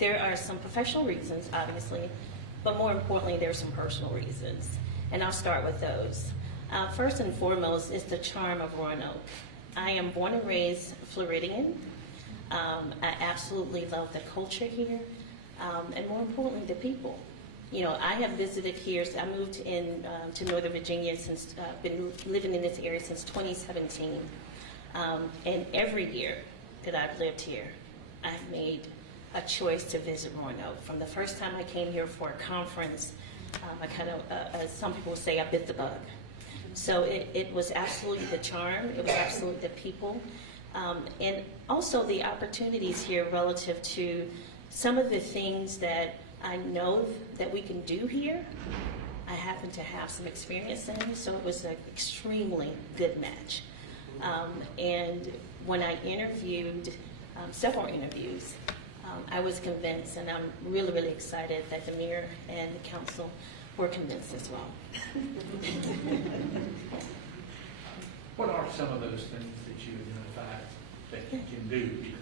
There are some professional reasons, obviously, but more importantly, there are some personal reasons. And I'll start with those. First and foremost is the charm of Roanoke. I am born and raised Floridian. I absolutely love the culture here, and more importantly, the people. You know, I have visited here. I moved in to Northern Virginia since, been living in this area since 2017. And every year that I've lived here, I've made a choice to visit Roanoke. From the first time I came here for a conference, I kind of, as some people say, I bit the bug. So it was absolutely the charm, it was absolutely the people, and also the opportunities here relative to some of the things that I know that we can do here. I happen to have some experience in, so it was an extremely good match. And when I interviewed, several interviews, I was convinced, and I'm really, really excited that the mayor and the council were convinced as well. What are some of those things that you identified that you can do here?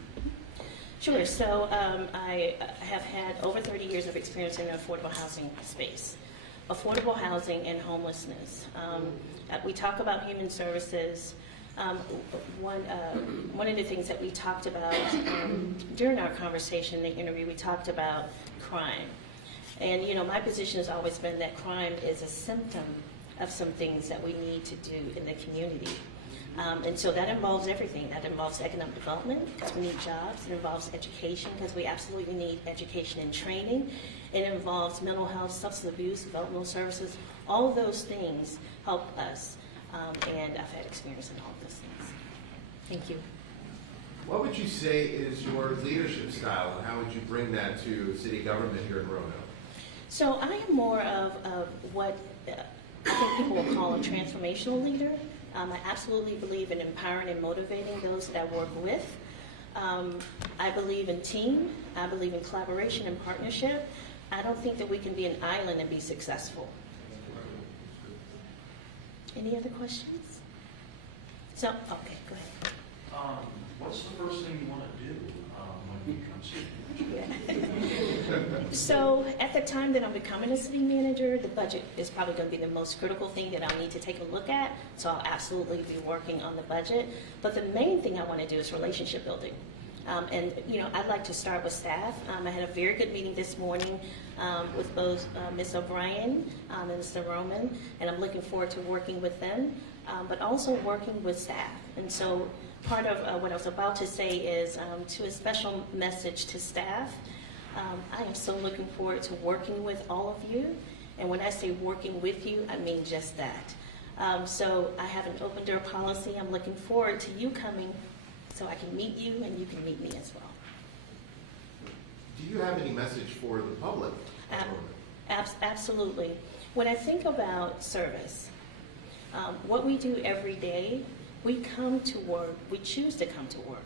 Sure. So I have had over 30 years of experience in the affordable housing space. Affordable housing and homelessness. We talk about human services. One of the things that we talked about during our conversation, the interview, we talked about crime. And, you know, my position has always been that crime is a symptom of some things that we need to do in the community. And so that involves everything. That involves economic development, because we need jobs. It involves education, because we absolutely need education and training. It involves mental health, substance abuse, developmental services. All of those things help us. And I've had experience in all of those things. Thank you. What would you say is your leadership style, and how would you bring that to city government here in Roanoke? So I am more of what I think people will call a transformational leader. I absolutely believe in empowering and motivating those that I work with. I believe in team. I believe in collaboration and partnership. I don't think that we can be an island and be successful. Any other questions? So, okay, go ahead. What's the first thing you want to do when you become city Yeah. So at the time that I'm becoming a city manager, the budget is probably going to be the most critical thing that I'll need to take a look at. So I'll absolutely be working on the budget. But the main thing I want to do is relationship building. And, you know, I'd like to start with staff. I had a very good meeting this morning with both Ms. O'Brien and Mr. Roman, and I'm looking forward to working with them, but also working with staff. And so part of what I was about to say is to a special message to staff. I am so looking forward to working with all of you. And when I say working with you, I mean just that. So I have an open door policy. I'm looking forward to you coming so I can meet you and you can meet me as well. Do you have any message for the public? Absolutely. When I think about service, what we do every day, we come to work, we choose to come to work.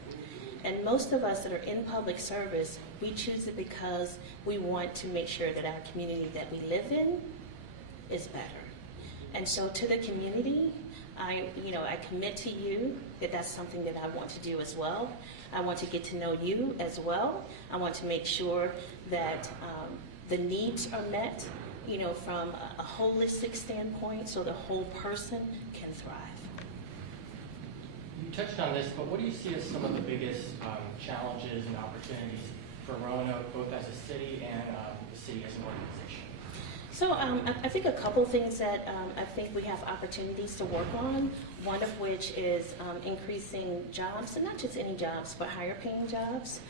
And most of us that are in public service, we choose it because we want to make sure that our community that we live in is better. And so to the community, I commit to you that that's something that I want to do as well. I want to get to know you as well. I want to make sure that the needs are met, you know, from a holistic standpoint, so the whole person can thrive. You touched on this, but what do you see as some of the biggest challenges and opportunities for Roanoke, both as a city and the city as an organization? So I think a couple things that I think we have opportunities to work on, one of which is increasing jobs, and not just any jobs, but higher paying jobs.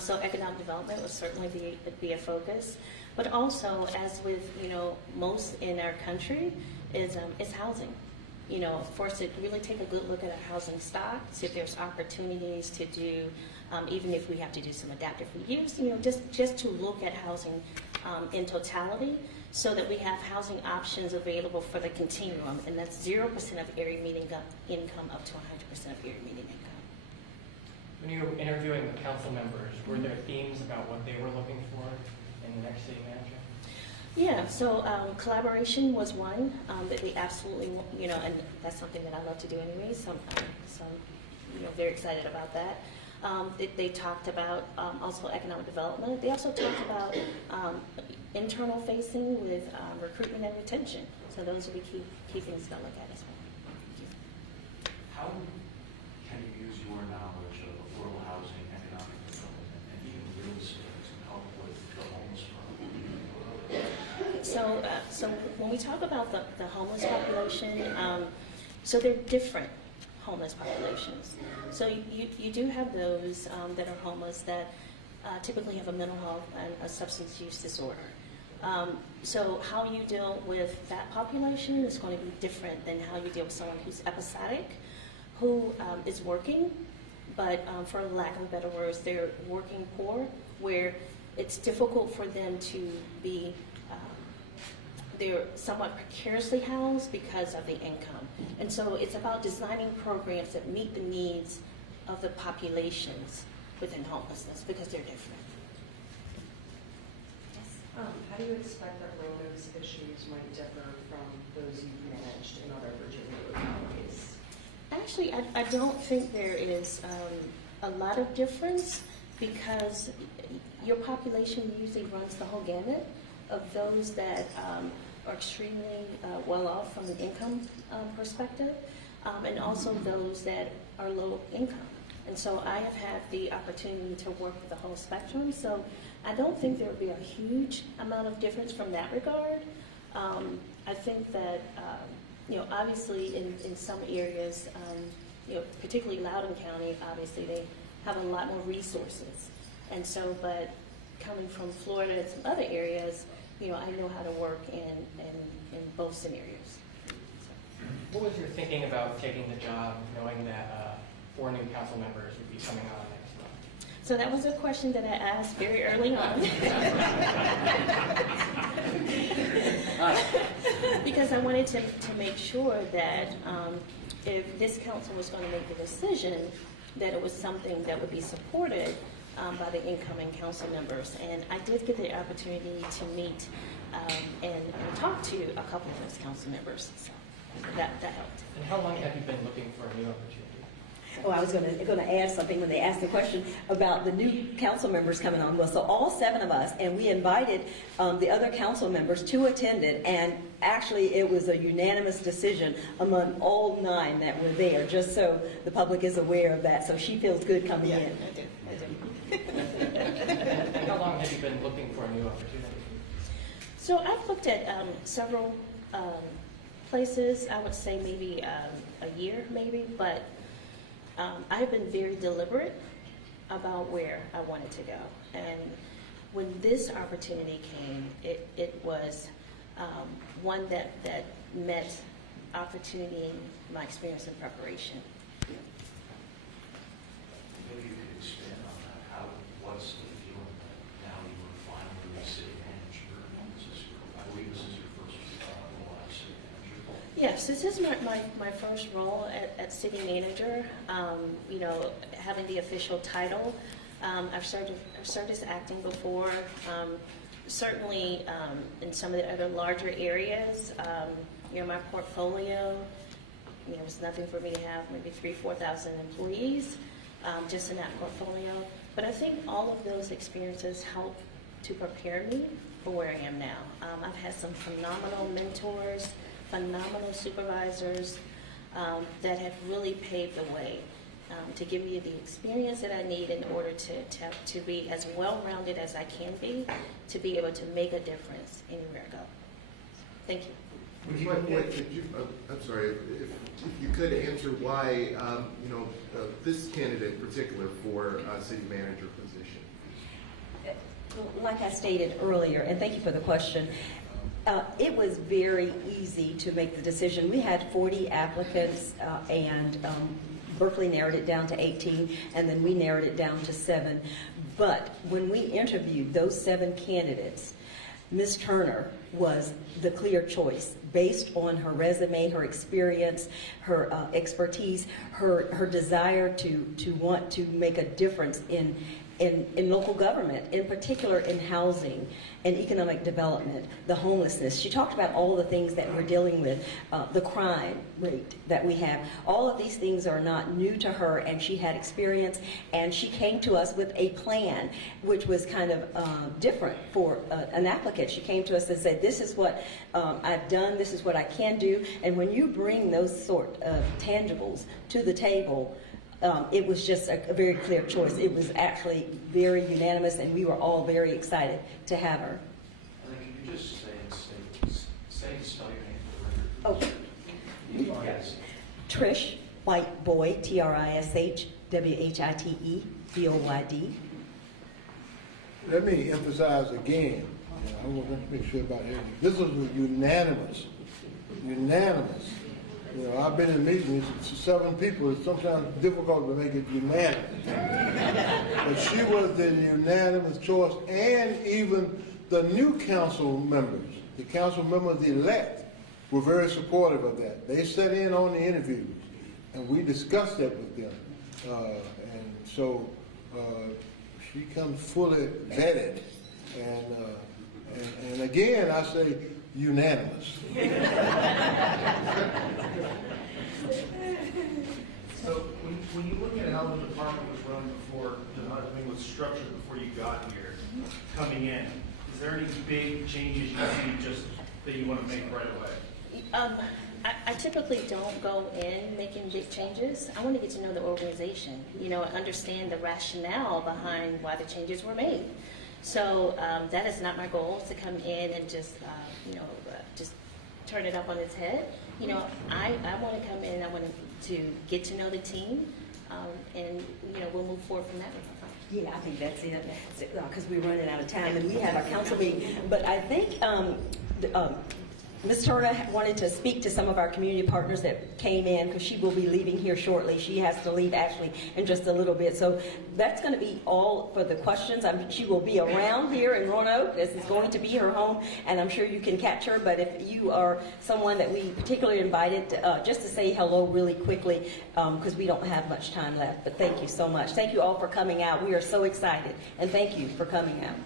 So economic development will certainly be a focus. But also, as with, you know, most in our country, is housing. You know, for us to really take a good look at our housing stock, see if there's opportunities to do, even if we have to do some adaptive reuse, you know, just to look at housing in totality, so that we have housing options available for the continuum, and that's 0% of area median income up to 100% of area median income. When you were interviewing the council members, were there themes about what they were looking for in the next city manager? Yeah, so collaboration was one that we absolutely, you know, and that's something that I love to do anyway, so I'm very excited about that. They talked about also economic development. They also talked about internal facing with recruitment and retention. So those will be key things to look at as well. Thank you. How can you use your knowledge of rural housing, economic development, and even real estate to help with the homeless problem? So when we talk about the homeless population, so they're different homeless populations. So you do have those that are homeless that typically have a mental health and a substance use disorder. So how you deal with that population is going to be different than how you deal with someone who's episodic, who is working, but for lack of better words, they're working poor, where it's difficult for them to be, they're somewhat precariously housed because of the income. And so it's about designing programs that meet the needs of the populations within homelessness, because they're different. How do you expect that Roanoke's issues might differ from those you've managed in other Virginia localities? Actually, I don't think there is a lot of difference, because your population usually runs the whole gamut of those that are extremely well off from an income perspective, and also those that are low income. And so I have had the opportunity to work with the whole spectrum. So I don't think there would be a huge amount of difference from that regard. I think that, obviously in some areas, particularly Loudoun County, obviously they have a lot more resources. And so, but coming from Florida and some other areas, I know how to work in both scenarios. What was your thinking about taking the job, knowing that 4 new council members would be coming on next month? So that was a question that I asked very early on. Because I wanted to make sure that if this council was going to make the decision, that it was something that would be supported by the incoming council members. And I did get the opportunity to meet and talk to a couple of those council members. So that helped. And how long have you been looking for a new opportunity? Oh, I was going to add something when they asked the question about the new council members coming on. Well, so all 7 of us, and we invited the other council members to attend it, and actually it was a unanimous decision among all 9 that were there, just so the public is aware of that. So she feels good coming in. I do. How long have you been looking for a new opportunity? So I've looked at several places. I would say maybe a year, maybe, but I've been very deliberate about where I wanted to go. And when this opportunity came, it was one that met opportunity, my experience and preparation. Maybe you could expand on that. How was the feeling that now you were finally the city manager? I believe this is your first role as city manager. Yes, this is my first role at city manager. Having the official title. I've served as acting before. Certainly in some of the other larger areas. My portfolio. It was nothing for me to have maybe 3,000-4,000 employees just in that portfolio. But I think all of those experiences help to prepare me for where I am now. I've had some phenomenal mentors, phenomenal supervisors that have really paved the way to give me the experience that I need in order to be as well-rounded as I can be, to be able to make a difference anywhere I go. Thank you. I'm sorry, if you could answer why, this candidate in particular for city manager position. Like I stated earlier, and thank you for the question, it was very easy to make the decision. We had 40 applicants, and Berkeley narrowed it down to 18, and then we narrowed it down to 7. But when we interviewed those 7 candidates, Ms. Turner was the clear choice based on her resume, her experience, her expertise, her desire to want to make a difference in in local government, in particular in housing and economic development, the homelessness. She talked about all the things that we're dealing with, the crime rate that we have. All of these things are not new to her, and she had experience, and she came to us with a plan, which was kind of different for an applicant. She came to us and said, this is what I've done, this is what I can do, and when you bring those sort of tangibles to the table, it was just a very clear choice. It was actually very unanimous, and we were all very excited to have her. And then can you just say and spell your name for the record? Oh, Yes. Trish White Boyd, Trish Whiteboyd. Let me emphasize again, I want to make sure about everything. This was unanimous. You know, I've been in meetings, 7 people, it's sometimes difficult to make it unanimous. But she was the unanimous choice, and even the new council members, the council members elect, were very supportive of that. They sat in on the interviews, and we discussed that with them. And so she comes fully vetted, and again, I say unanimous. So when you look at how the department was run before, how everything was structured before you got here, coming in, is there any big changes you see just that you want to make right away? I typically don't go in making big changes. I want to get to know the organization, you know, understand the rationale behind why the changes were made. So that is not my goal, to come in and just, just turn it up on its head. You know, I want to come in, I want to get to know the team, and, you know, we'll move forward from that. Yeah, I think that's it, because we're running out of time, and we have our council meeting. But I think Ms. Turner wanted to speak to some of our community partners that came in, because she will be leaving here shortly. She has to leave actually in just a little bit. So that's going to be all for the questions. She will be around here in Roanoke. This is going to be her home, and I'm sure you can catch her. But if you are someone that we particularly invited, just to say hello really quickly, because we don't have much time left. But thank you so much. Thank you all for coming out. We are so excited, and thank you for coming out.